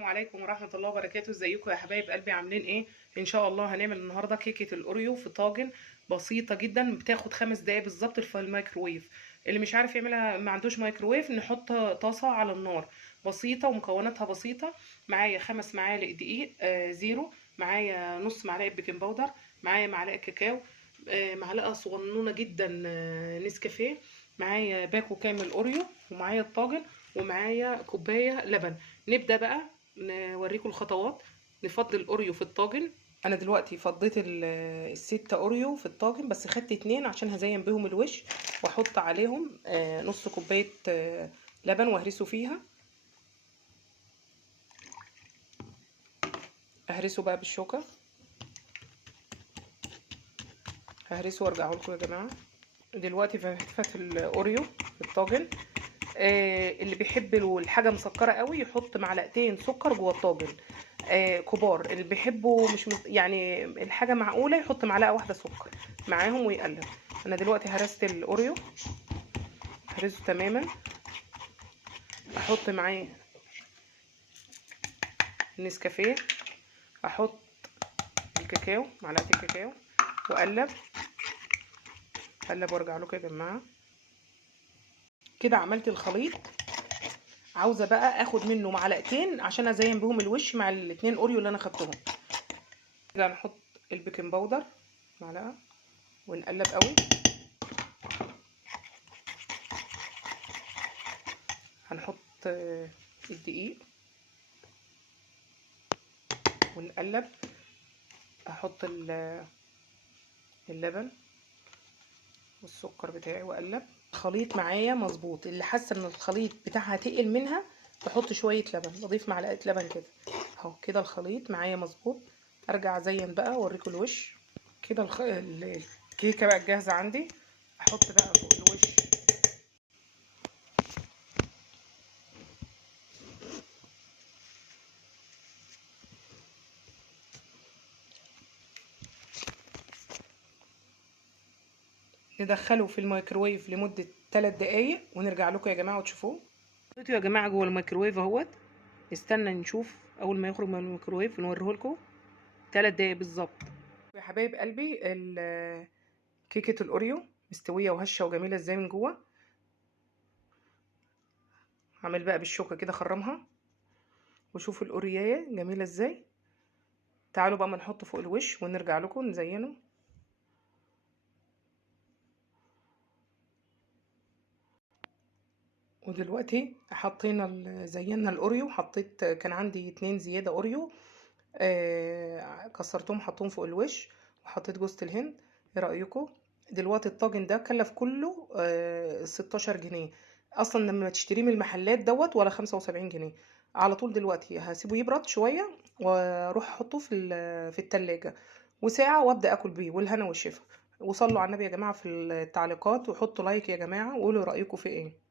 السلام عليكم ورحمة الله وبركاته. ازيكم يا حبايب قلبي؟ عاملين ايه؟ ان شاء الله هنعمل النهارده كيكة الاوريو في طاجن. بسيطة جدا، بتاخد 5 دقايق بالظبط في الميكروويف. اللي مش عارف يعملها ما عندوش ميكروويف، نحط طاسة على النار. بسيطة ومكوناتها بسيطة. معايا 5 معالق دقيق زيرو، معايا نص معلقة بيكنج باودر، معايا معلقة كاكاو، معلقة صغنونة جدا نسكافيه، معايا باكو كامل اوريو، ومعايا الطاجن، ومعايا كوباية لبن. نبدأ بقى نوريكم الخطوات. نفضي الاوريو في الطاجن. انا دلوقتي فضيت ال6 اوريو في الطاجن، بس خدت 2 عشان هزين بيهم الوش، واحط عليهم نص كوباية لبن واهرسه فيها. اهرسه بقى بالشوكة، ههرسه وارجعه لكم يا جماعة. دلوقتي فتفت الاوريو في الطاجن. اللي بيحب الحاجه مسكره قوي يحط معلقتين سكر جوه الطاجن كبار. اللي بيحبوا مش يعني الحاجه معقوله يحط معلقه واحده سكر معاهم ويقلب. انا دلوقتي هرست الاوريو، هرسه تماما. احط معاه النسكافيه، احط الكاكاو، معلقه الكاكاو، واقلب وارجع لكم يا جماعه. كده عملت الخليط. عاوزه بقى اخد منه معلقتين عشان ازين بهم الوش مع الاتنين اوريو اللي انا خدتهم. كده هنحط البيكنج باودر معلقه ونقلب قوي. هنحط الدقيق ونقلب. احط اللبن والسكر بتاعي واقلب. الخليط معايا مظبوط. اللي حاسه ان الخليط بتاعها تقل منها بحط شويه لبن، بضيف معلقه لبن كده. اهو كده الخليط معايا مظبوط. ارجع ازين بقى واوريكم الوش. كده الكيكه بقى جاهزه عندي. احط بقى فوق الوش ندخله في الميكروويف لمدة 3 دقايق ونرجع لكم يا جماعة وتشوفوه. دلوقتي يا جماعة جوه الميكروويف اهوت. نستنى نشوف اول ما يخرج من الميكروويف ونوريه لكم. 3 دقايق بالظبط. يا حبايب قلبي كيكة الاوريو مستوية وهشة وجميلة ازاي من جوه. هعمل بقى بالشوكة كده اخرمها وشوفوا الاورياية جميلة ازاي. تعالوا بقى ما نحطه فوق الوش ونرجع لكم نزينه. ودلوقتي زينا الاوريو. حطيت كان عندي 2 زيادة اوريو، كسرتهم حطهم فوق الوش، وحطيت جوزة الهند. ايه رأيكم؟ دلوقتي الطاجن ده كلف كله 16 جنيه. اصلا لما تشتريه من المحلات دوت ولا 75 جنيه. على طول دلوقتي هسيبه يبرد شوية واروح احطه في التلاجة وساعة وابدأ اكل بيه، والهنا والشفا. وصلوا على النبي يا جماعة في التعليقات، وحطوا لايك يا جماعة وقولوا رأيكم في ايه.